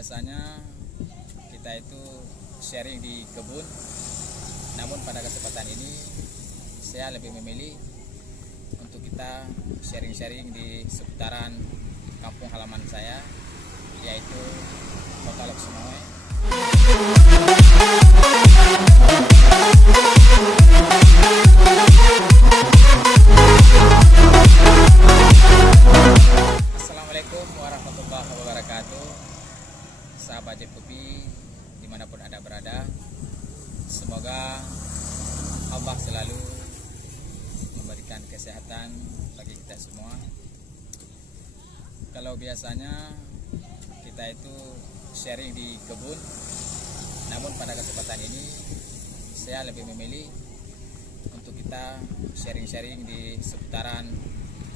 biasanya kita itu sharing di kebun, namun pada kesempatan ini saya lebih memilih untuk kita sharing-sharing di seputaran kampung halaman saya, yaitu Kota Lok Sumawe. Assalamualaikum warahmatullahi wabarakatuh. Sahabat Jepupi dimanapun Anda berada, semoga Allah selalu memberikan kesehatan bagi kita semua. Kalau biasanya kita itu sharing di kebun, namun pada kesempatan ini saya lebih memilih untuk kita sharing-sharing di seputaran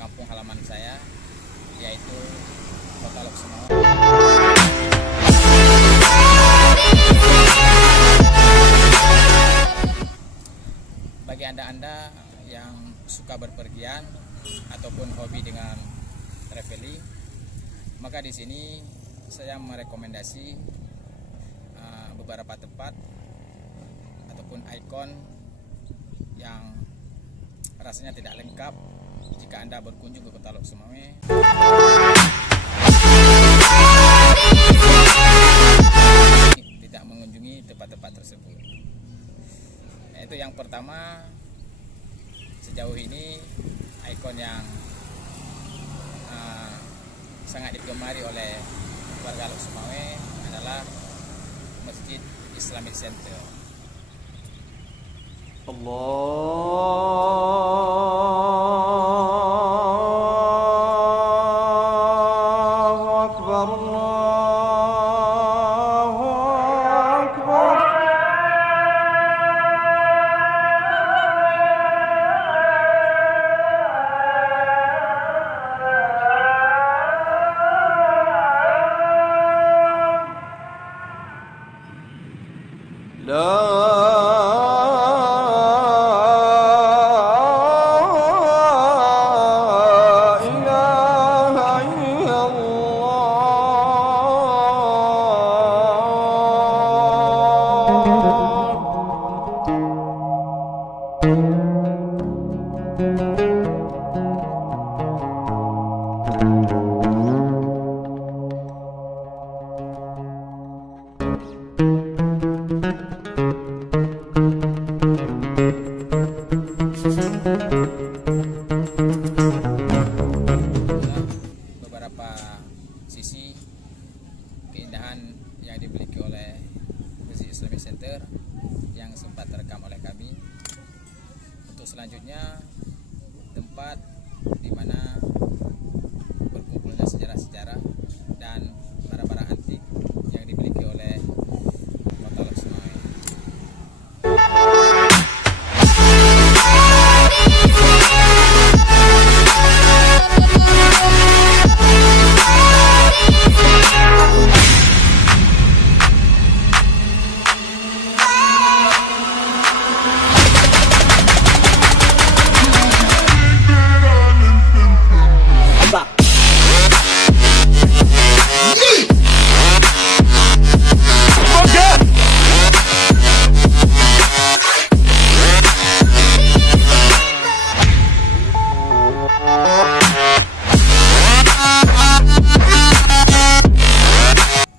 kampung halaman saya, yaitu Kota Lok Sumawe. Bagi anda-anda yang suka berpergian ataupun hobi dengan traveling, maka di sini saya merekomendasi beberapa tempat ataupun ikon yang rasanya tidak lengkap jika Anda berkunjung ke Kota Lok Sumawe. Tidak mengunjungi tempat-tempat tersebut. Itu yang pertama, sejauh ini ikon yang sangat digemari oleh warga Lok Sumawe adalah Masjid Islamic Center. Allahu Akbar, Allahu Akbar. Beberapa sisi keindahan yang dimiliki oleh Masjid Islamic Center yang sempat terekam oleh kami. Untuk selanjutnya, tempat di mana berkumpulnya sejarah-sejarah dan barang-barang antik yang dimiliki oleh Kota Lok Sumawe.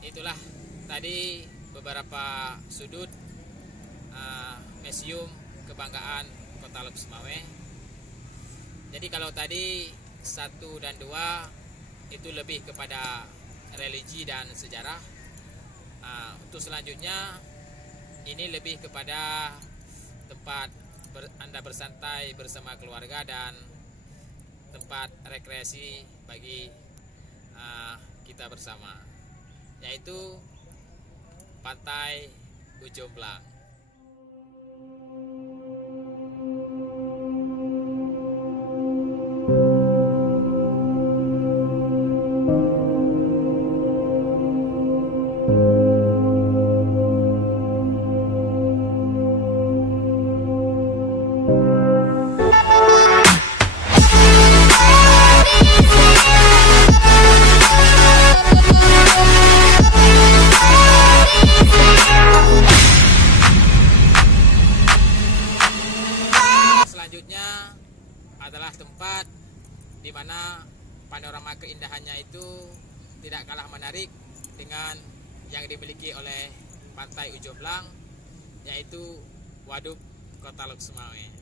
Itulah tadi beberapa sudut museum kebanggaan Kota Lok Sumawe. Jadi kalau tadi 1 dan 2 itu lebih kepada religi dan sejarah, untuk selanjutnya ini lebih kepada tempat Anda bersantai bersama keluarga dan tempat rekreasi bagi kita bersama, yaitu Pantai Ujomblang. tempat di mana panorama keindahannya itu tidak kalah menarik dengan yang dimiliki oleh Pantai Ujoblang, yaitu Waduk Kota Lok Sumawe.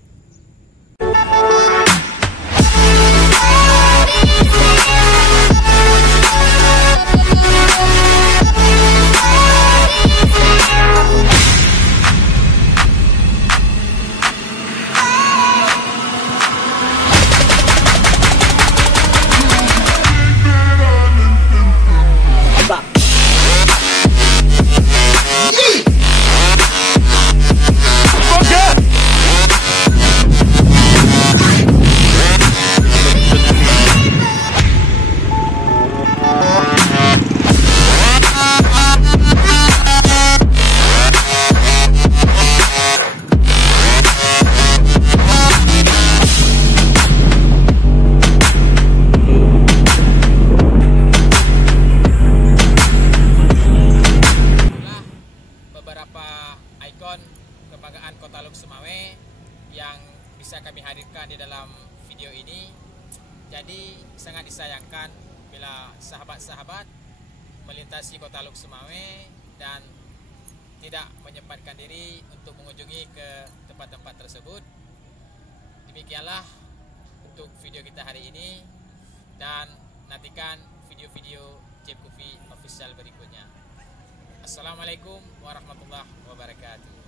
Beberapa ikon kebanggaan Kota Lok Sumawe yang bisa kami hadirkan di dalam video ini. Jadi sangat disayangkan bila sahabat-sahabat melintasi Kota Lok Sumawe dan tidak menyempatkan diri untuk mengunjungi ke tempat-tempat tersebut. Demikianlah untuk video kita hari ini, dan nantikan video-video Jeb Coffee Official berikutnya. Assalamualaikum warahmatullahi wabarakatuh.